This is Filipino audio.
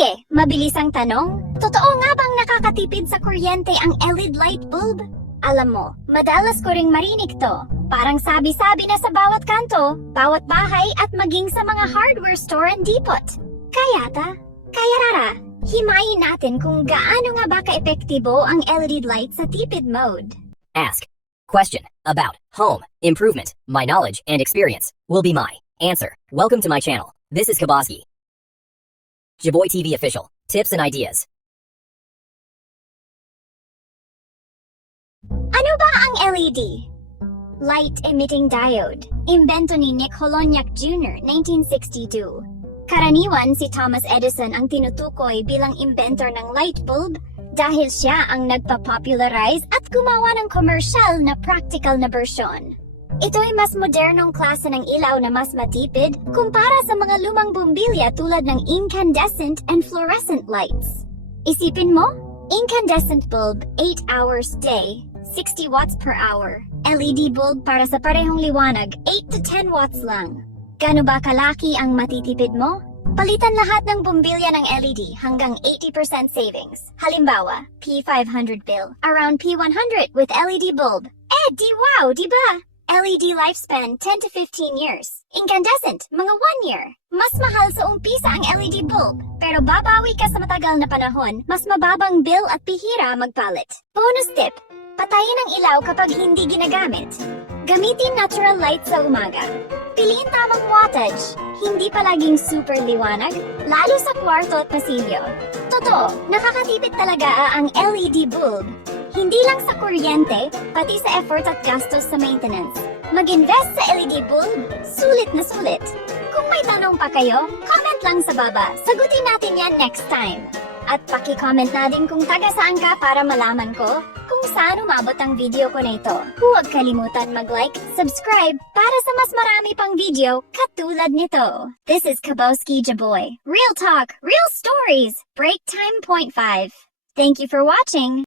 Sige, mabilis ang tanong. Totoo nga bang nakakatipid sa kuryente ang LED light bulb? Alam mo, madalas ko ring marinig to. Parang sabi-sabi na sa bawat kanto, bawat bahay at maging sa mga hardware store and depot. Kaya ta? Kaya rara, himayin natin kung gaano nga ba ka-epektibo ang LED light sa tipid mode. Ask. Question. About. Home. Improvement. My knowledge and experience will be my answer. Welcome to my channel. This is Kaboski. Jaboy TV official. Tips and ideas. Ano ba ang LED? Light Emitting Diode. Imbento ni Nick Holonyak Jr. 1962. Karaniwan si Thomas Edison ang tinutukoy bilang inventor ng light bulb dahil siya ang nagpa-popularize at gumawa ng commercial na practical na bersyon. Ito'y mas modernong klase ng ilaw na mas matipid kumpara sa mga lumang bumbilya tulad ng incandescent and fluorescent lights. Isipin mo, incandescent bulb 8 hours day, 60 watts per hour. LED bulb para sa parehong liwanag, 8 to 10 watts lang. Gano ba kalaki ang matitipid mo? Palitan lahat ng bumbilya ng LED hanggang 80% savings. Halimbawa, P500 bill, around P100 with LED bulb. Eh, di wow, di ba? LED lifespan 10 to 15 years. Incandescent, mga 1 year. Mas mahal sa umpisa ang LED bulb. Pero babawi ka sa matagal na panahon, mas mababang bill at pihira magpalit. Bonus tip, patayin ang ilaw kapag hindi ginagamit. Gamitin natural light sa umaga. Piliin tamang wattage, hindi palaging super liwanag, lalo sa kwarto at pasilyo. Totoo, nakakatipid talaga ang LED bulb. Hindi lang sa kuryente, pati sa effort at gastos sa maintenance. Mag-invest sa LED bulb, sulit na sulit. Kung may tanong pa kayo, comment lang sa baba. Sagutin natin yan next time. At paki-comment na din kung taga saan ka para malaman ko kung saan umabot ang video ko na ito. Huwag kalimutan mag-like, subscribe para sa mas marami pang video katulad nito. This is Kabowski Jaboy. Real talk, real stories. Break time point five. Thank you for watching.